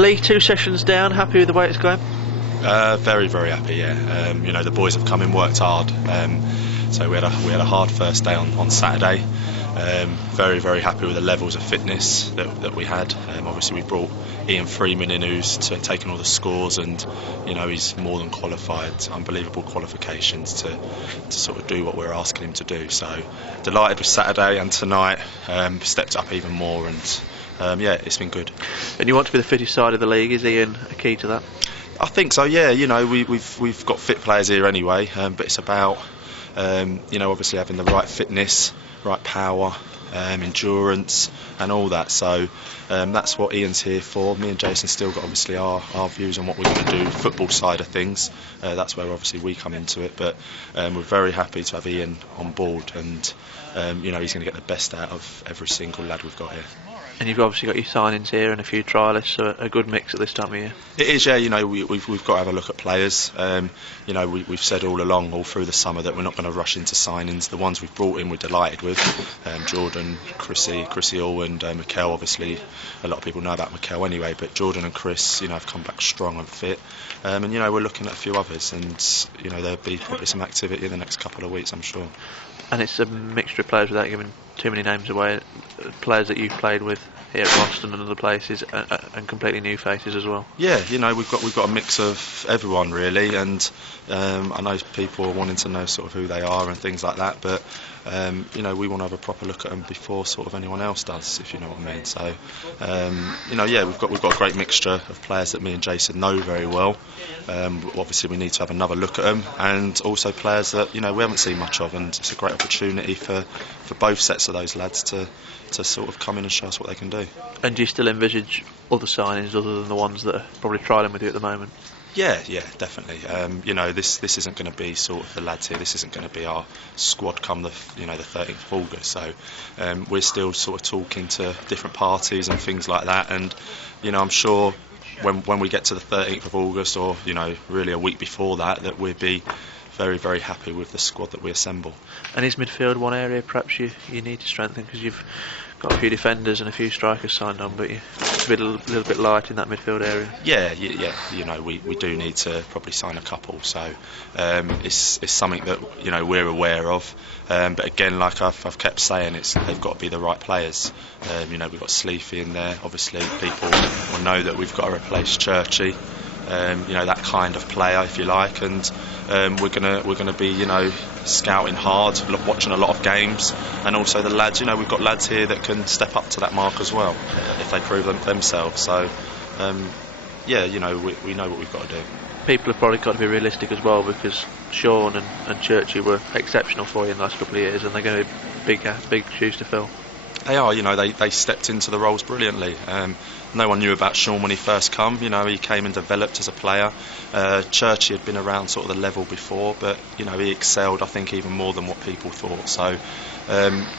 Lee, 2 sessions down, happy with the way it's going? Very, very happy. Yeah, you know, the boys have come in, worked hard. So we had a hard first day on Saturday. Very, very happy with the levels of fitness that we had. Obviously, we brought Ian Freeman in, who's taken all the scores, and you know, he's more than qualified. Unbelievable qualifications to sort of do what we're asking him to do. So delighted with Saturday, and tonight stepped up even more, and yeah, it's been good. And you want to be the fittest side of the league. Is Ian a key to that? I think so. Yeah, you know, we've got fit players here anyway, but it's about you know, obviously having the right fitness, right power, endurance and all that. So that's what Ian's here for. Me and Jason still got obviously our views on what we're going to do, football side of things. That's where obviously we come into it, but we're very happy to have Ian on board, and you know, he's going to get the best out of every single lad we've got here. And you've obviously got your signings here and a few trialists, so a good mix at this time of year. It is, yeah. You know, we've got to have a look at players. You know, we've said all along, all through the summer, that we're not going to rush into signings. The ones we've brought in, we're delighted with. Jordan, Chrissy All, and Mikel. Obviously, a lot of people know about Mikel anyway, but Jordan and Chris, you know, have come back strong and fit. And you know, we're looking at a few others, and you know, there'll be probably some activity in the next couple of weeks, I'm sure. And it's a mixture of players, without giving too many names away. Players that you've played with here at Boston and other places, and completely new faces as well. Yeah, you know, we've got a mix of everyone really, and I know people are wanting to know sort of who they are and things like that, but you know, we want to have a proper look at them before sort of anyone else does, if you know what I mean. So you know, yeah, we've got a great mixture of players that me and Jason know very well. Obviously we need to have another look at them, and also players that, you know, we haven't seen much of, and it's a great opportunity for both sets of those lads to sort of come in and show us what they can do. And do you still envisage other signings other than the ones that are probably trialling with you at the moment? Yeah, definitely. You know, this isn't going to be sort of the lads here. This isn't going to be our squad come the 13th of August. So we're still sort of talking to different parties and things like that. And you know, I'm sure when we get to the 13th of August, or you know, really a week before that we'll be very, very happy with the squad that we assemble. And is midfield one area perhaps you need to strengthen, because you've got a few defenders and a few strikers signed on, but you're a little bit light in that midfield area? Yeah. You know, we do need to probably sign a couple. So it's something that, you know, we're aware of. But again, like I've kept saying, they've got to be the right players. You know, we've got Sleafy in there. Obviously, people will know that we've got to replace Churchy. You know, that kind of player, if you like, and we're gonna be, you know, scouting hard, watching a lot of games, and also the lads. You know, we've got lads here that can step up to that mark as well if they prove themselves. So yeah, you know, we know what we've got to do. People have probably got to be realistic as well, because Sean and Churchy were exceptional for you in the last couple of years, and they're going to be big shoes to fill. They are, you know, they stepped into the roles brilliantly. No one knew about Sean when he first come. You know, he came and developed as a player. Churchy had been around sort of the level before, but you know, he excelled, I think, even more than what people thought. So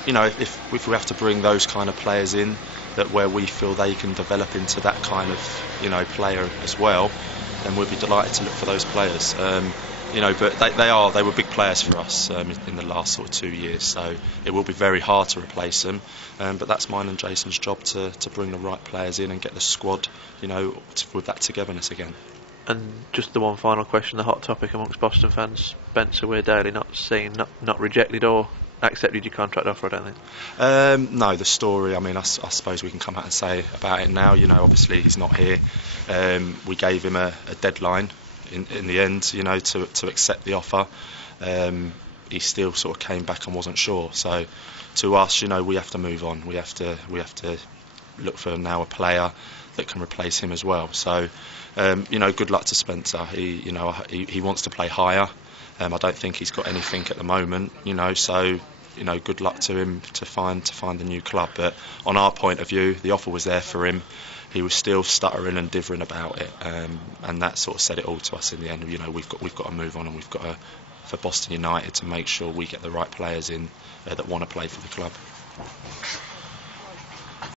you know, if we have to bring those kind of players in, that where we feel they can develop into that kind of, you know, player as well, then we'd be delighted to look for those players. You know, but they were big players for us in the last sort of 2 years, so it will be very hard to replace them. But that's mine and Jason's job to bring the right players in and get the squad, you know, with that togetherness again. And just the one final question, the hot topic amongst Boston fans: Spencer Weir-Daly not rejected or accepted your contract offer, I don't think. No, the story, I mean, I suppose we can come out and say about it now. You know, obviously he's not here. We gave him a deadline in the end, you know, to accept the offer. He still sort of came back and wasn't sure. So to us, you know, we have to move on. We have to look for now a player that can replace him as well. So you know, good luck to Spencer. He wants to play higher. I don't think he's got anything at the moment, you know, so you know, good luck to him to find a new club. But on our point of view, the offer was there for him. He was still stuttering and differing about it, and that sort of said it all to us in the end. You know, we've got to move on, and we've got to, for Boston United, to make sure we get the right players in that want to play for the club.